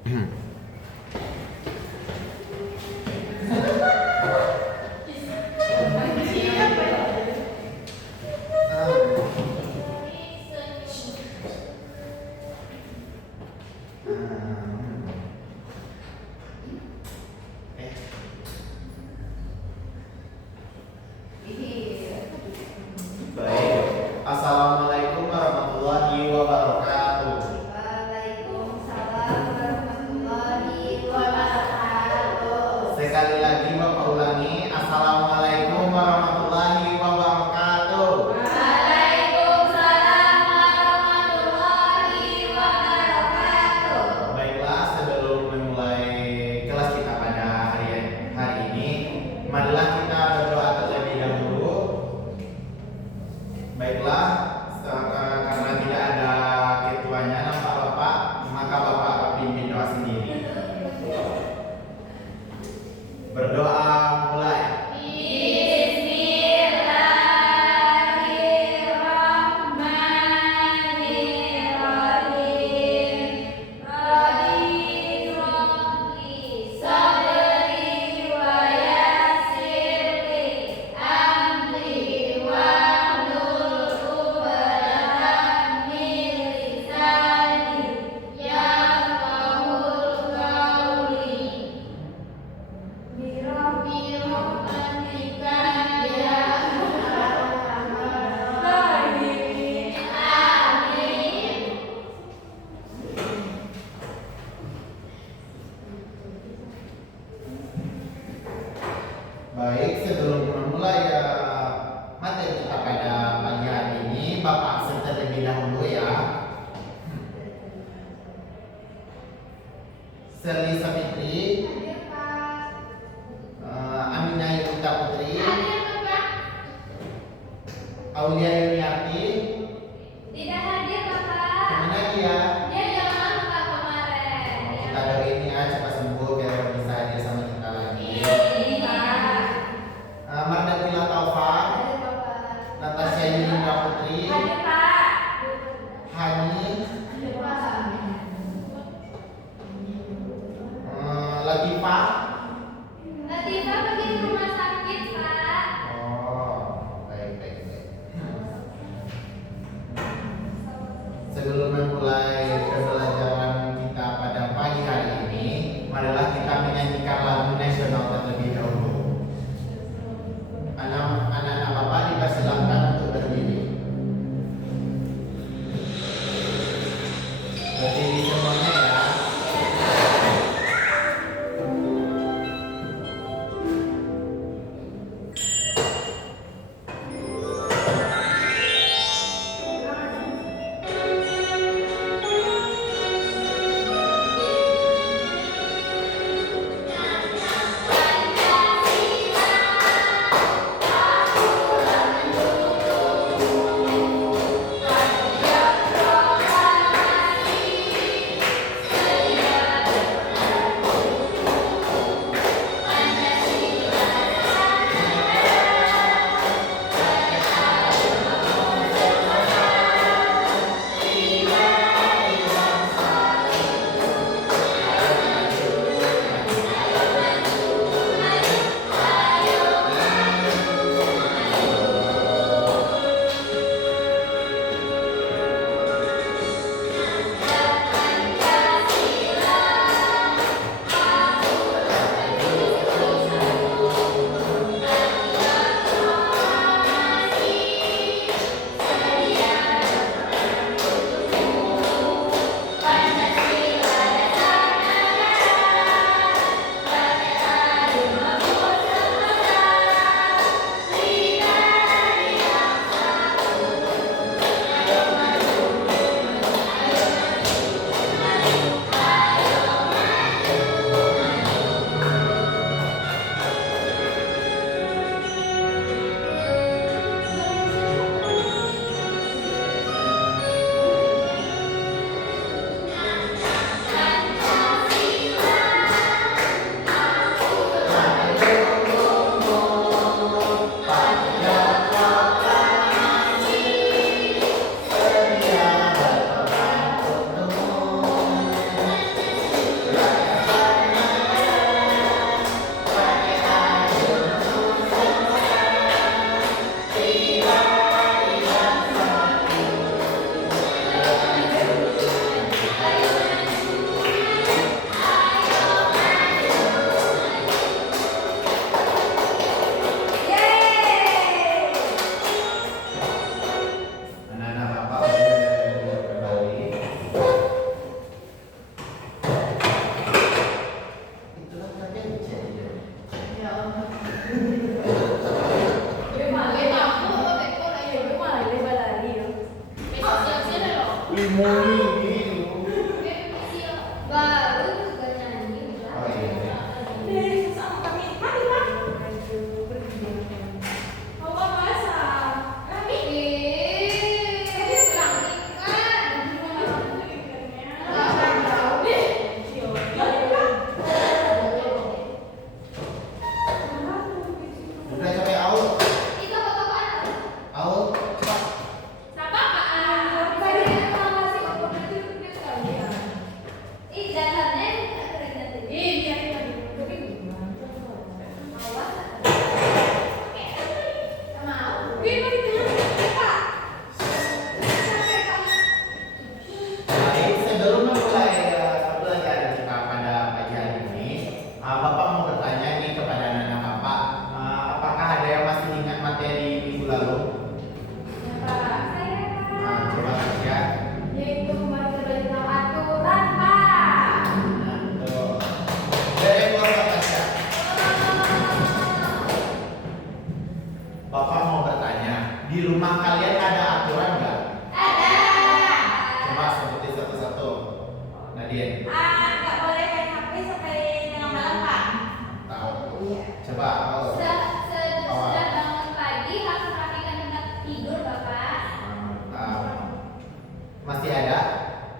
Baik. Assalamualaikum warahmatullahi wabarakatuh. Waalaikumsalam warahmatullahi wabarakatuh. Sekali lagi Bapak ulangi. Assalamualaikum warahmatullahi wabarakatuh. Waalaikumsalam warahmatullahi wabarakatuh. Baiklah, sebelum memulai kelas kita pada hari ini, marilah kita berdoa terlebih dahulu. Baiklah, karena tidak ada ketuanya nampak Bapak, maka Bapak pimpin doa sendiri. Berdoa mulai. Bismillahirrahmanirrahim. Rabbi sadri wa yassirli amri wahlul 'uqdatam min lisani yafqahul qawli. Birahmatika ya arhamar rahimin. Amin. Baik, sebelum memulai materi kita pada pagi hari ini, Bapak absen terlebih dahulu ya. Serli Sapitri, Hadir, Pak. Aminah Yuta Putri, Hadir, Bapak. Aulia Yuniarti, Tidak hadir, Bapak. kemana lagi ya? Dia jangan Pak kemarin. Kita doain ya cepat sembuh biar bisa hadir sama kita lagi. Ini, Pak. Mardatila Taufa, Hadir, Bapak. Natasha Yuninda Putri, Hadir, Pak. Hani, Hadir, Pak. Latifah. Latifah pergi ke rumah sakit, Pak. Oh, baik. Sebelum memulai pembelajaran kita pada pagi hari ini, marilah kita menyanyikan lagu nasional terlebih dahulu. Anak-anak Bapak dipersilakan untuk berdiri. Berdiri semuanya ya. Den? Nggak boleh main HP sampai tengah malam, Pak. Tahu. Iya. Coba kau. Sudah bangun pagi harus rapikan tempat tidur, Bapak. Tahu. Masih ada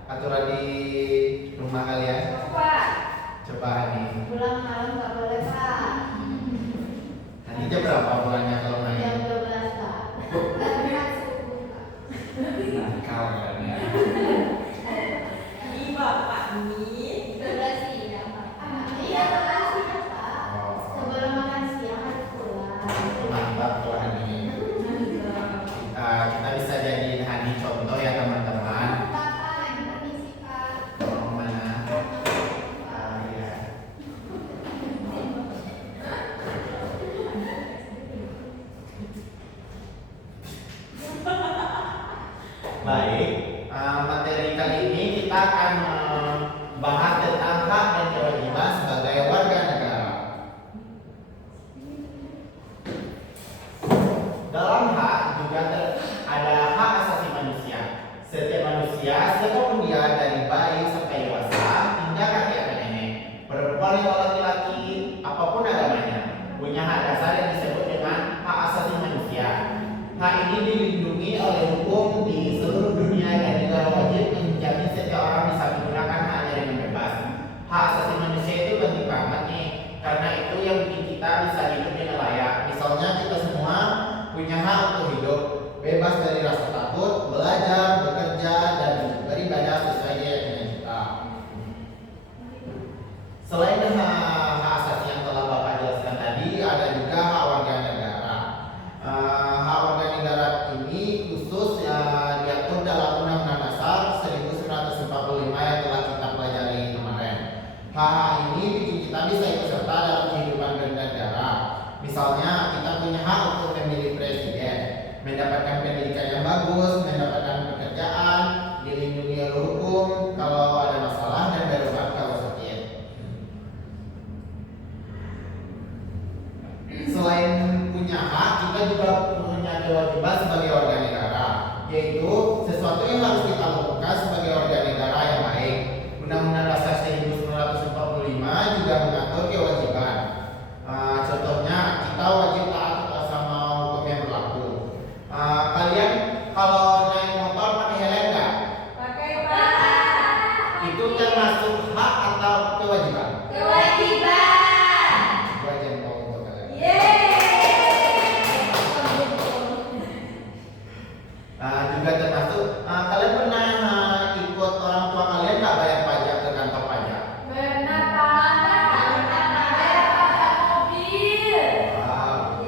aturan di rumah kalian? Pak, Coba nih. Pulang malam nggak boleh, Pak. Nanti jam berapa pulangnya kalau main? Jam 12, Pak. Kau kan ya. Ini Bapak nih. sudah siang, Bapak. Iya, makasih ya, Pak. Oh, Sebelum makan siang harus pulang. mantap Tuhan ini. Kita bisa jadiin Hani contoh ya teman-teman. Bapak, lagi permisi, Pak. Mau mana? Ya. Baik, materi kali ini kita akan membahas tentang hak dan kewajiban sebagai warga negara. Dalam hak juga ada hak asasi manusia. Setiap manusia, siapapun dia dari bayi sampai dewasa hingga kakek atau nenek, perempuan atau laki-laki, apapun agamanya, punya hak dasar yang disebut dengan hak asasi manusia. Hak ini dilindungi oleh hukum di seluruh dunia dan negara wajib menjamin setiap orang bisa menggunakan haknya dengan bebas. Hak asasi manusia itu penting banget nih, karena itu yang bikin kita bisa hidup dengan layak. Misalnya kita semua punya hak untuk hidup, bebas dari rasa takut, belajar, bekerja, dan beribadah sesuai keyakinan kita. Selain hak asasi yang telah Bapak jelaskan tadi, ada juga hak warga negara. Hak warga negara ini khusus diatur dalam Undang-Undang Dasar 1945 yang telah kita pelajari kemarin. Hak ini bikin kita bisa ikut serta dalam kehidupan bernegara. Misalnya kita punya hak untuk memilih presiden, mendapatkan pendidikan yang bagus, mendapatkan pekerjaan, dilindungi oleh hukum kalau ada masalah, dan berobat kalau sakit. Selain punya hak, kita juga punya kewajiban sebagai warga negara, yaitu sesuatu yang harus kita lakukan sebagai warga negara yang baik. Undang-Undang Dasar 1945 juga mengatur kewajiban. Contohnya, kita wajib taat sama hukum yang berlaku. Kalian kalau naik motor pakai helm nggak? Pakai, Pak. Itu termasuk hak atau kewajiban? Kewajiban. Gua jempol untuk kalian. Juga termasuk kalian pernah ikut orang tua kalian nggak bayar pajak ke kantor pajak? Benar, Pak. Bayar pajak mobil. Wow.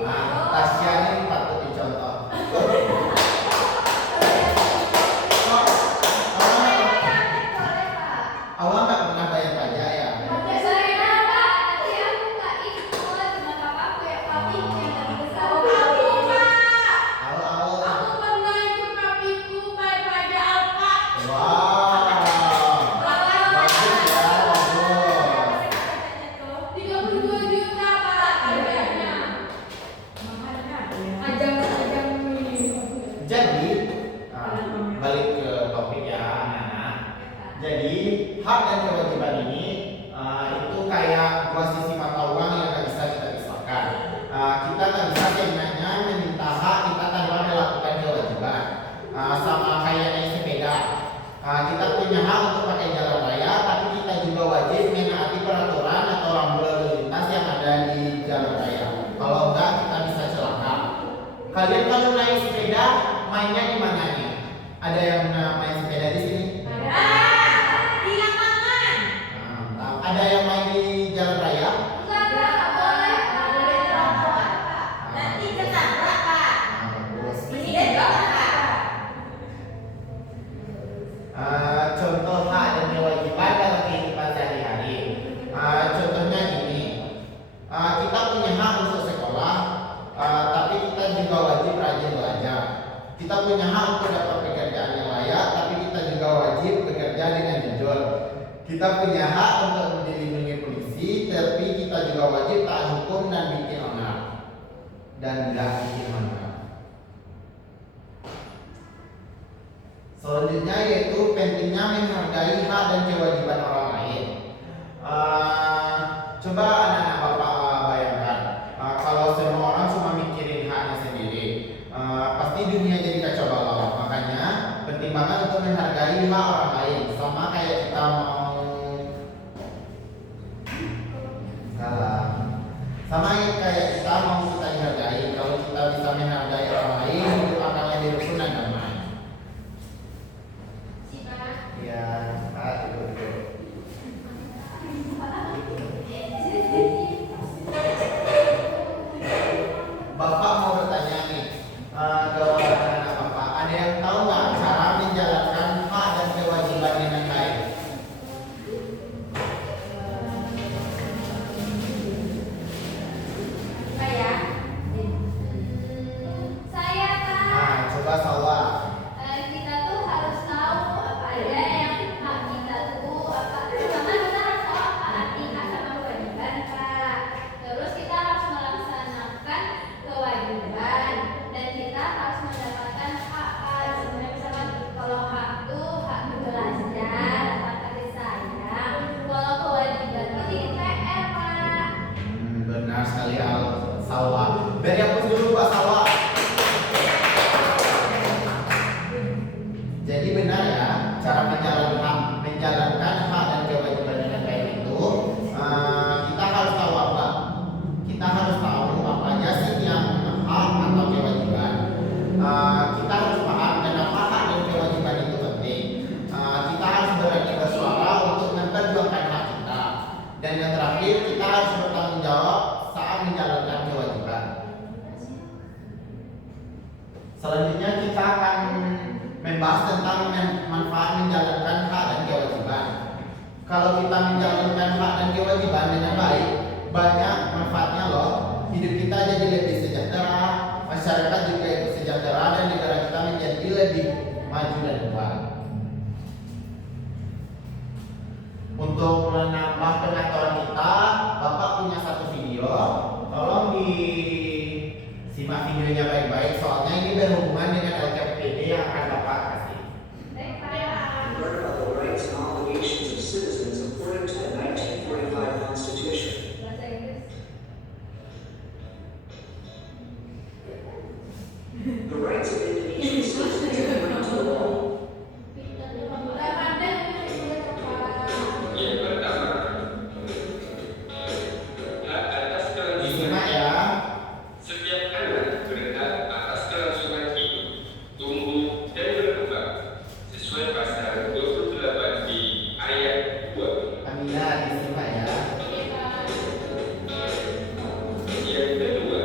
Tasya ini patut dicontoh. Awal nggak pernah bayar pajak ya? Saya, Pak. Nanti aku nggak ikut dengan bapakku ya, papiku yang lebih besar. Awal-awal. Aku pernah ikut papiku bayar pajak apa? Wow. Bagus ya, bagus. 32 juta, Pak, pajaknya. Ajang-ajang ini. Jadi, balik ke topik ya anak-anak. Jadi hak dan kewajiban ini itu kayak dua sisi mata uang yang nggak bisa kita pisahkan. Kita nggak bisa seenaknya meminta hak kita tanpa melakukan kewajiban. Sama kayak naik sepeda. Kita punya hak untuk pakai jalan raya, tapi kita juga wajib menaati peraturan atau rambu lalu lintas yang ada di jalan raya. Kalau enggak kita bisa celaka. Kalian kalau naik sepeda mainnya di mana nih? Ada yang main sepeda di sini? Di lapangan. Ada yang main di jalan raya? Enggak, Pak. Nggak boleh. Nggak boleh teropong. Nanti ketabrak, Pak. Bagus. Presiden juga, Pak. Contoh hak dan kewajiban dalam kehidupan sehari-hari. Contohnya gini, kita punya hak untuk sekolah, tapi kita juga wajib rajin belajar. Kita punya hak untuk dapat pekerjaan yang layak, tapi kita juga wajib bekerja dengan jujur. Kita punya hak untuk dilindungi polisi, tapi kita juga wajib taat hukum dan bikin onar. Dan tidak bikin onar. Selanjutnya yaitu pentingnya menghargai hak dan kewajiban orang lain. Coba anak-anak bapak bayangkan, kalau semua orang cuma mikirin haknya sendiri, pasti dunia jadi kacau balau. Makanya penting banget untuk menghargai hak orang lain, sama kayak kita mau sama kayak kita mau kita dihargai. Kalau kita bisa menghargai orang lain, hidup akan lebih rukun dan damai. Ya, itu. Bapak mau bertanya nih, ke anak bapak, ada yang tahu nggak cara menjalankan hak dan kewajiban dengan baik? Saya tahu. Nah, coba Salwa. Kita tuh harus tahu apa aja yang hak kita tuh apa. Pertama kita harus tahu apa arti hak sama kewajiban, Kak. Terus kita harus melaksanakan kewajiban dan kita harus mendapatkan hak, Kak. Sebenarnya misalkan kalau hak tuh hak belajar, hak kasih sayang. Kalau kewajiban tuh bikin PR, Kak. Benar sekali Salwa. Beri hapus dulu Pak Salwa. Jadi benar ya, cara menjalankan hak dan kewajiban dengan baik itu, kita harus tahu apa? Kita harus tahu apa aja sih yang hak atau kewajiban. Kita harus paham kenapa hak dan kewajiban itu penting. Kita harus berani bersuara untuk memperjuangkan hak kita. Dan yang terakhir, kita harus bertanggung jawab saat menjalankan kewajiban. Selanjutnya kita akan membahas tentang manfaat menjalankan hak dan kewajiban. Kalau kita menjalankan hak dan kewajiban dengan baik, banyak manfaatnya loh. Hidup kita jadi lebih sejahtera, masyarakat juga ikut sejahtera, dan negara kita menjadi lebih maju dan kuat. Untuk menambah pengetahuan kita, Bapak punya satu video. Tolong disimak videonya baik-baik, soalnya ini berhubungan dengan LKPD yang akan Bapak kasih. Baik, Pak. Learn about the rights and obligations of citizens according to the 1945 Constitution. Bahasa Inggris. The rights of Indonesian citizens according to the law. Yang pertama, hak atas kelangsungan Disimak ya. setiap anak berhak atas kelangsungan hidup, tumbuh dan berkembang sesuai pasal 28 di ayat 2. Amina disimak ya. Yang kedua,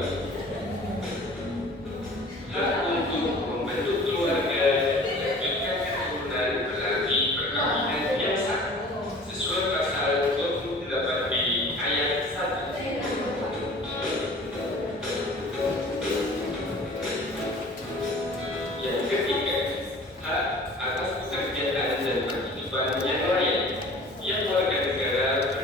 hak untuk membentuk keluarga dan melanjutkan keturunan melalui perkawinan biasa sesuai pasal 28 di ayat 1. Yang ketiga, hak atas pekerjaan dan kehidupan yang layak yang warga negara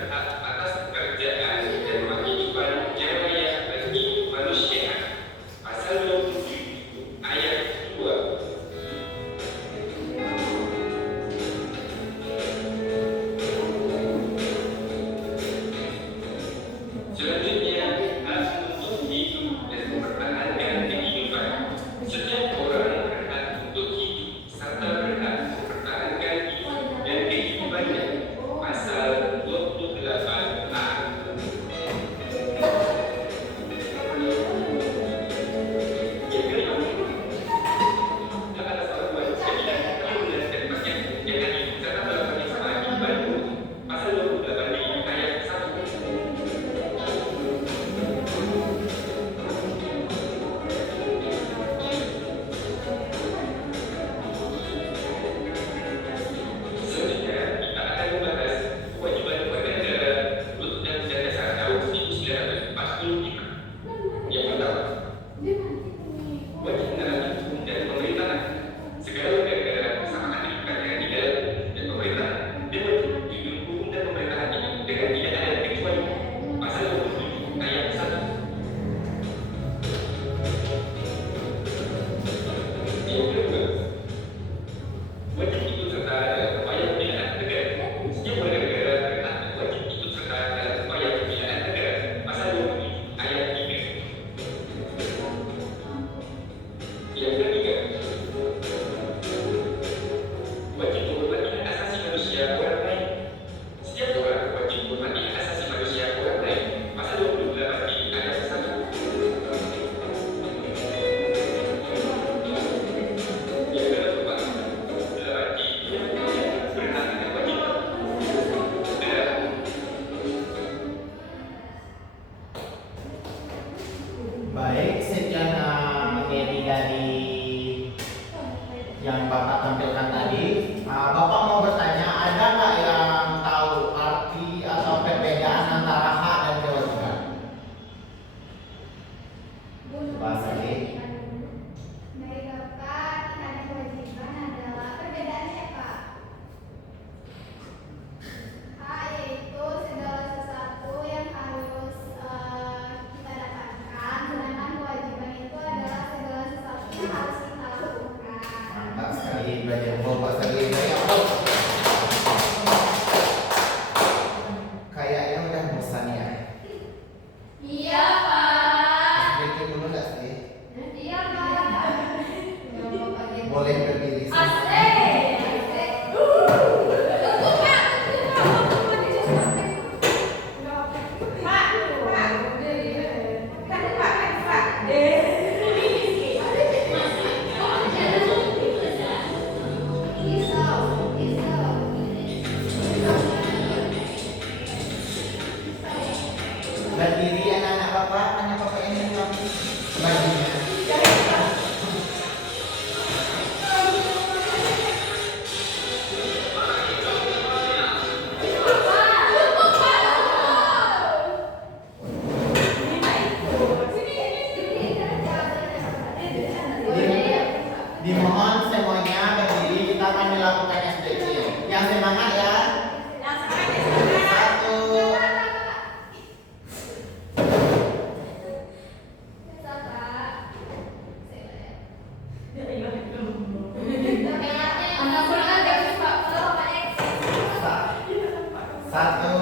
Satu,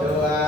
dua.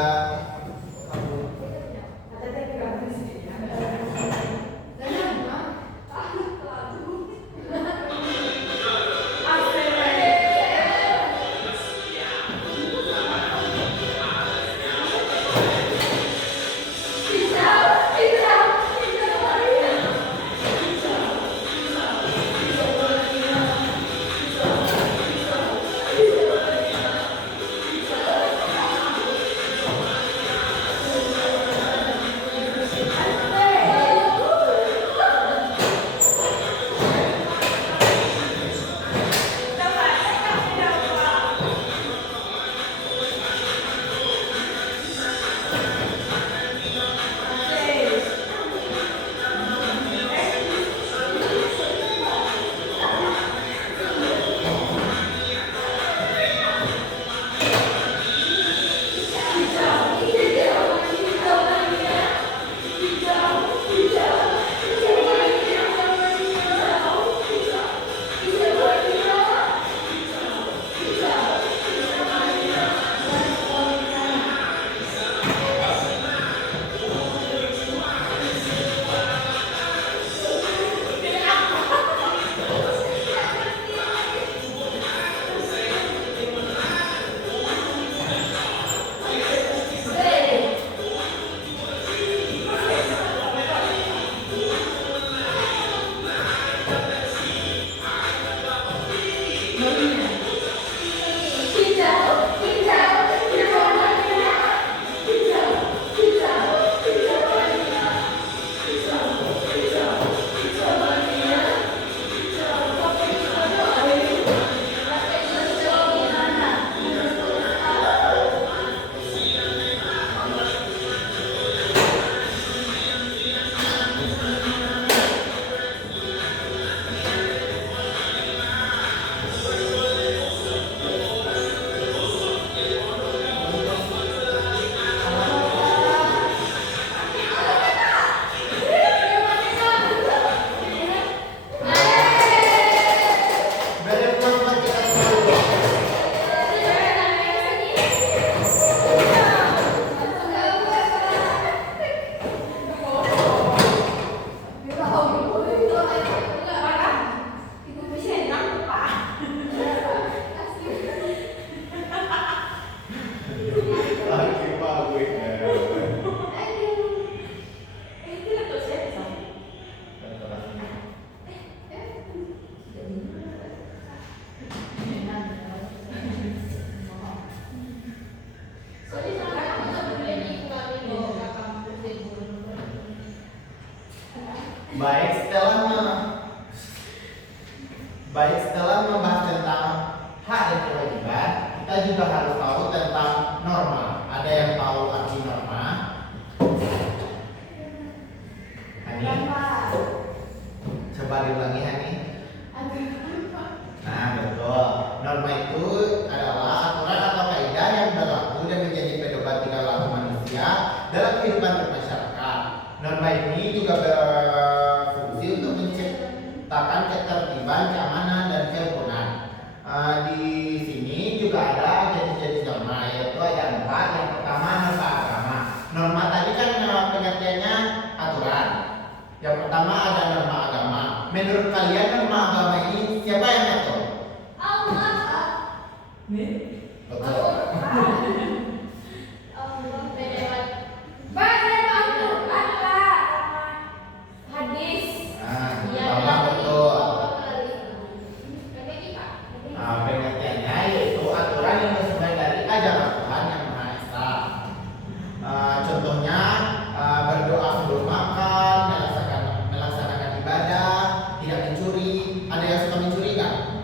Baik, setelah membahas tentang hak dan kewajiban, kita juga harus tahu tentang norma. Ada yang tahu arti norma? Hani? Coba diulangi, Hani. Nah, betul. Norma itu adalah aturan atau kaidah yang berlaku dan menjadi pedoman tingkah laku manusia dalam kehidupan bermasyarakat. Norma ini juga berfungsi untuk menciptakan ketertiban, keamanan, dan kerukunan. Di sini juga ada jenis-jenis norma, yaitu ada 4. Yang pertama, norma agama. Norma tadi kan pengertiannya aturan. Yang pertama ada norma agama. Menurut kalian norma agama ini siapa yang ngatur? Allah. Betul. Hadis. Nah, betul. Nah, pengertiannya yaitu aturan yang bersumber dari ajaran Tuhan yang Maha Esa. Contohnya berdoa sebelum makan, melaksanakan ibadah, tidak mencuri. Ada yang suka mencuri kan?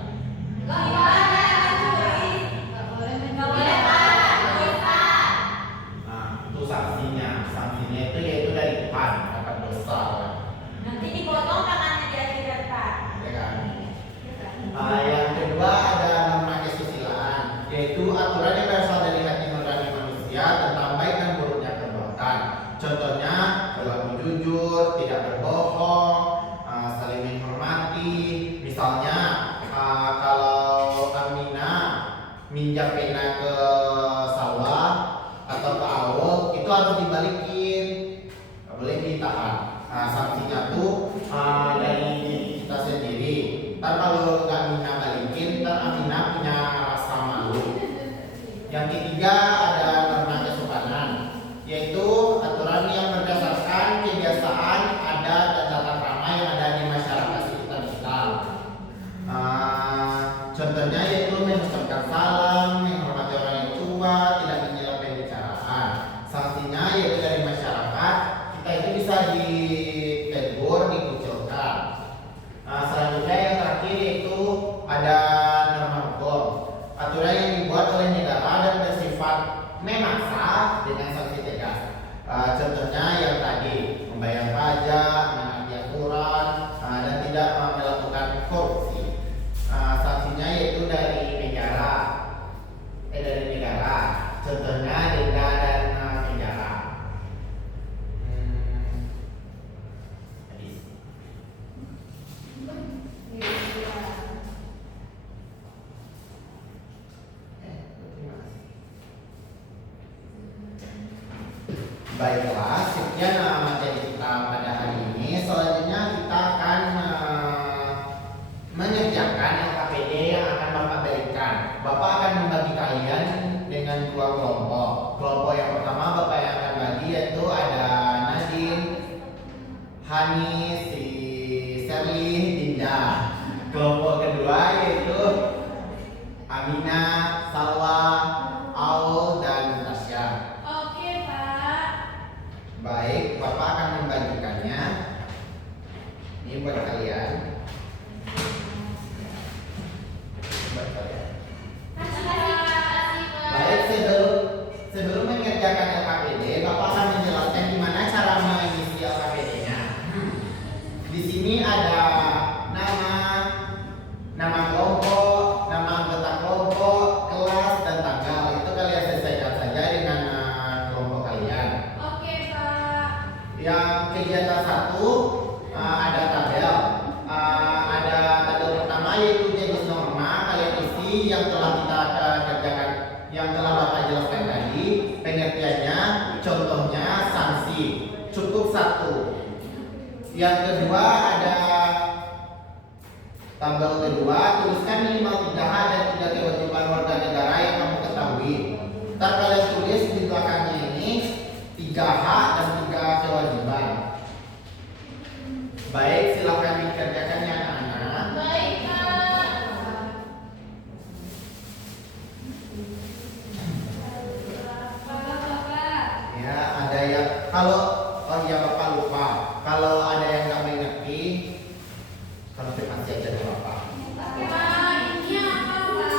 ada norma kesopanan, yaitu aturan yang berdasarkan kebiasaan, adat, dan tata krama yang ada di masyarakat sekitar kita. Contohnya yaitu mengucapkan salam, menghormati orang yang tua, tidak menyela pembicaraan. Sanksinya yaitu dari masyarakat kita itu bisa ditegur, dikucilkan. Selanjutnya yang terakhir yaitu ada norma hukum, aturan yang dibuat oleh negara dan bersifat memaksa dengan sanksi tegas. Contohnya yang tadi membayar pajak, menaati aturan, dan tidak melakukan korupsi. Sanksinya yaitu dari negara. Contohnya denda dan penjara. Habis. Baiklah, sekian materi kita pada hari ini. Selanjutnya kita akan mengerjakan LKPD yang akan Bapak berikan. Bapak akan membagi kalian dengan 2 kelompok. Kelompok yang pertama Bapak yang akan bagi yaitu ada Nadine, Hani, si Sherly, Dinda. Kelompok kedua yaitu Amina, Salwa, Aul, dan Tasya. Oke, Pak. Baik, Bapak akan membagikannya. Ini buat kalian. Buat kalian. Baik, sebelum mengerjakan LKPD, Bapak akan menjelaskan gimana cara mengisi LKPD-nya. Di sini ada nama kelompok, nama anggota kelompok, kelas, dan tanggal. Itu kalian selesaikan saja dengan kelompok kalian. Oke, Pak. Yang kegiatan 1 ada tabel. Ada tabel pertama yaitu jenis norma kalian isi yang telah kita kerjakan, yang telah Bapak jelaskan tadi. Pengertiannya, contohnya sanksi. Cukup 1. Yang kedua ada tabel kedua, tuliskan minimal 3 hak dan 3 kewajiban warga negara yang kamu ketahui. Ntar kalian tulis di belakangnya ini 3 hak dan 3 kewajiban. Baik, silakan dikerjakan ya anak-anak. Baik, Pak. Bapak. Ya, ada yang oh iya Bapak lupa. Kalau ada yang nggak mengerti, konfirmasi aja ke Bapak. Pak, ini apa, Pak?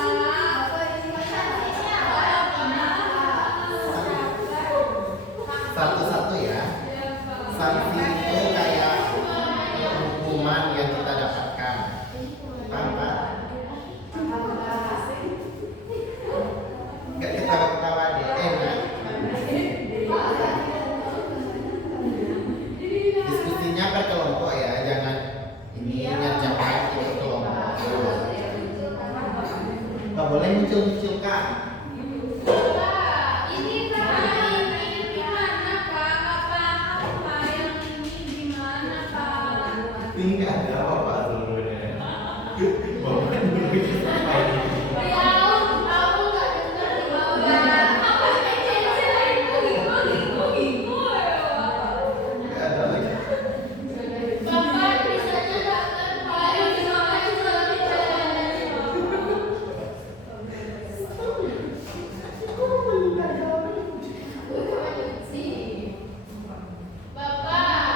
Satu-satu ya. Sanksi itu kayak hukuman yang kita dapatkan. Apa? Nggak ketawa-ketawa deh, enak. Diskusinya per kelompok ya, jangan ini ngerjakan itu kelompok. Nggak boleh muncul-munculkan. Pak, ini gimana, Pak? Nggak paham, Pak. Yang ini gimana, Pak? Ini nggak ada Bapak dulu deh. Bapak dulu sampai ini. Aku nggak dengar di bawah. Apa Nggak ada lagi. Bapak bisa juga Pak. Gimana juga Bapak,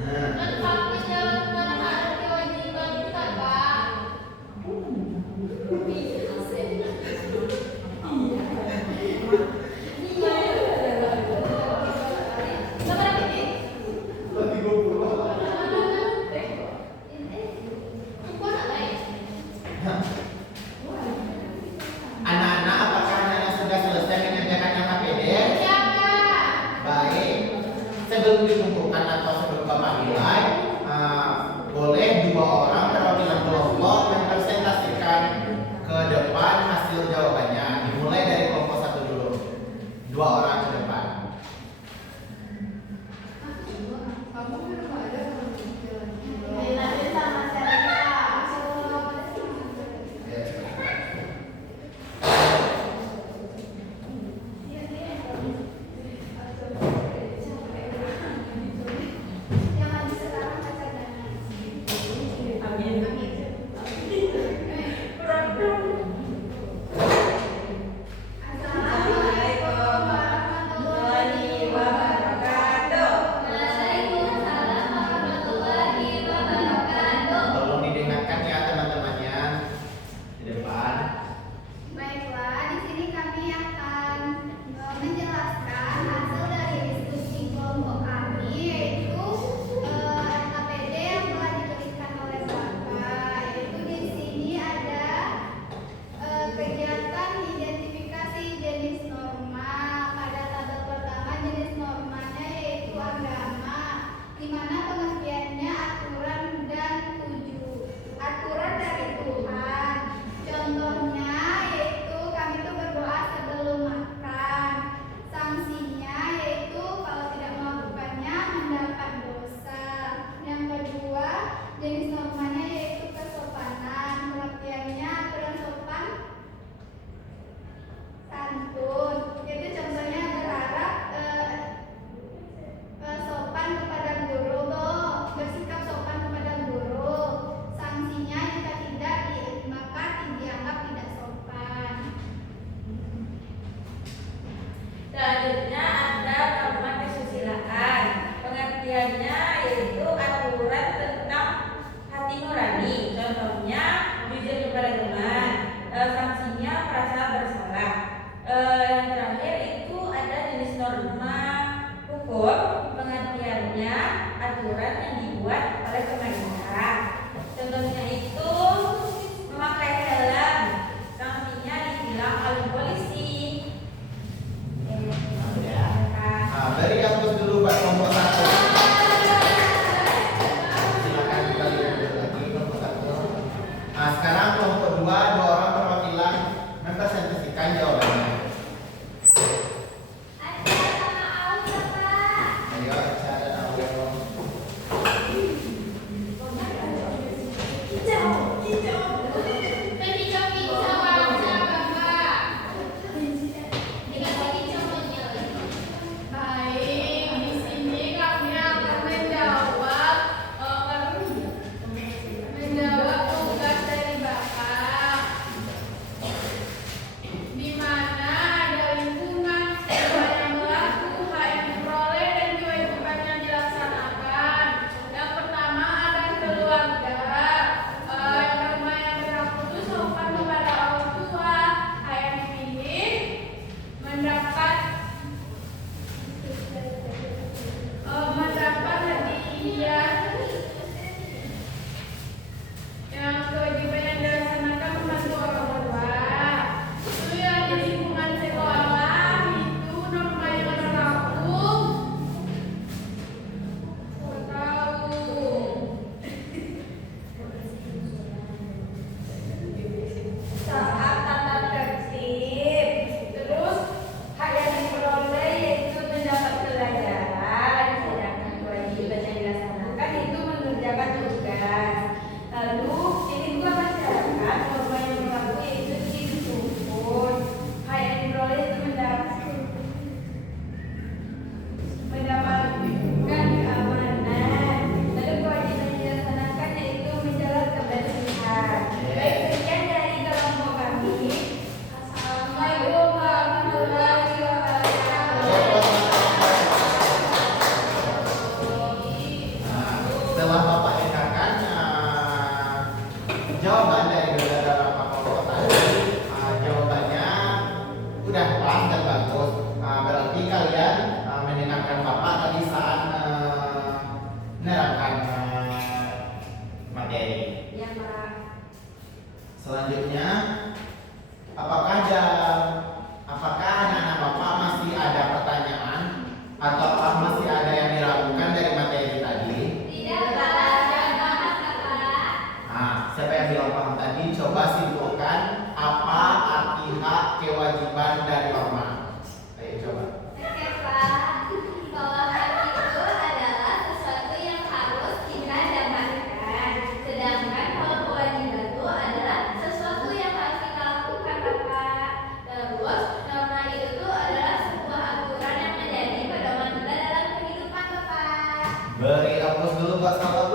Nah, kan kamu jawab mana ada kewajiban kita, Pak. lagi gua pulang. Anak-anak, apakah anak-anak sudah selesai mengerjakan LKPD? Baik. Sebelum dikumpulkan atau sebelum Bapak nilai, boleh 2 orang perwakilan kelompok mempresentasikan ke depan hasil jawabannya. Dimulai dari kelompok 1 dulu. 2 orang ke depan. aturan yang dibuat oleh pemerintah. Contohnya itu memakai helm, sanksinya ditilang oleh polisi. Ya. Beri hapus dulu buat kelompok 1. Silakan kembali lagi kelompok 1. Sekarang kelompok 2, 2 orang perwakilan mempresentasikan jawabannya. Ada sama Aulia, Pak. Ayo, Aisyah dan Aurel. Kicau-kicau warna, Bapak. Dikasih kicau monyet. Baik, di sini kami akan menjawab tugas dari Bapak. Di mana ada lingkungan yang berlaku, hak yang diperoleh dan kewajiban yang dilaksanakan. Yang pertama ada keluarga. Yang pertama yang berlaku itu sopan kepada orang tua. Hak yang dipilih mendapat hadiah. Yang kewajiban yang dilaksanakan membantu orang tua. Itu yang di lingkungan sekolah itu norma yang berlaku. Tahu. Saat tata tertib, terus hak yang diperoleh yaitu mendapat pelajaran, sedangkan kewajiban yang dilaksanakan itu mengerjakan tugas. Lalu di lingkungan masyarakat, norma yang berlaku yaitu disiplin. Hak yang diperoleh itu mendapatkan keamanan. Lalu kewajiban yang dilaksanakan yaitu menjaga kebersihan. Baik, sekian dari kelompok kami. Assalamualaikum warahmatullahi wabarakatuh. Setelah Bapak dengarkan jawaban dari beberapa kelompok tadi, jawabannya udah pas dan bagus. Berarti kalian mendengarkan Bapak tadi saat menerangkan materi. Ya, Pak. Selanjutnya, apakah anak-anak Bapak masih ada pertanyaan atau masih ada yang diragukan dari materi tadi? Tidak, Pak. Jangan bahas, Bapak. Siapa yang bilang paham tadi? Coba simpulkan apa arti hak, kewajiban, dan norma. Ayo coba. Oke, Pak. Kalau hak itu adalah sesuatu yang harus kita dapatkan. Sedangkan kalau kewajiban itu adalah sesuatu yang harus kita lakukan, Bapak. Terus, norma itu adalah sebuah aturan yang menjadi pedoman kita dalam kehidupan, Bapak. Beri aplaus dulu buat Bapak.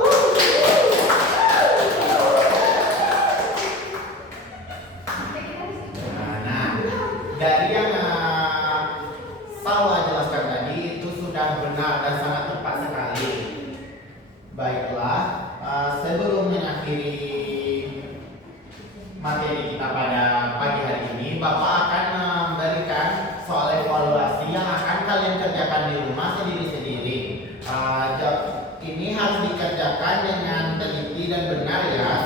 Nah, dari yang Salwa jelaskan tadi itu sudah benar dan sangat tepat sekali. Baiklah, sebelum mengakhiri materi kita pada pagi hari ini, Bapak akan memberikan soal evaluasi yang akan kalian kerjakan di rumah sendiri-sendiri. Ini harus dikerjakan dengan teliti dan benar ya,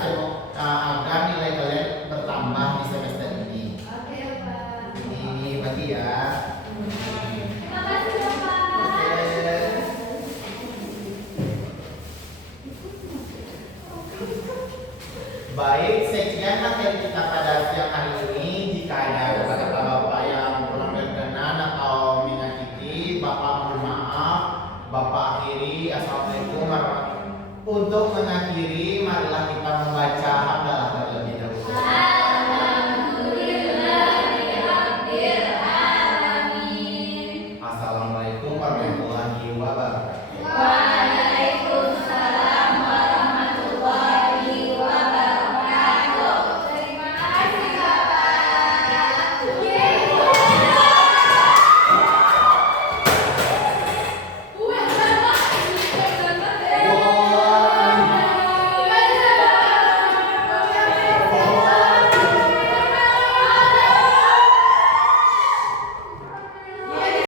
agar nilai kalian bertambah di semester ini. Oke, Pak. Ini bagi ya. Terima kasih, Bapak. Baik, sekian materi kita pada siang hari ini.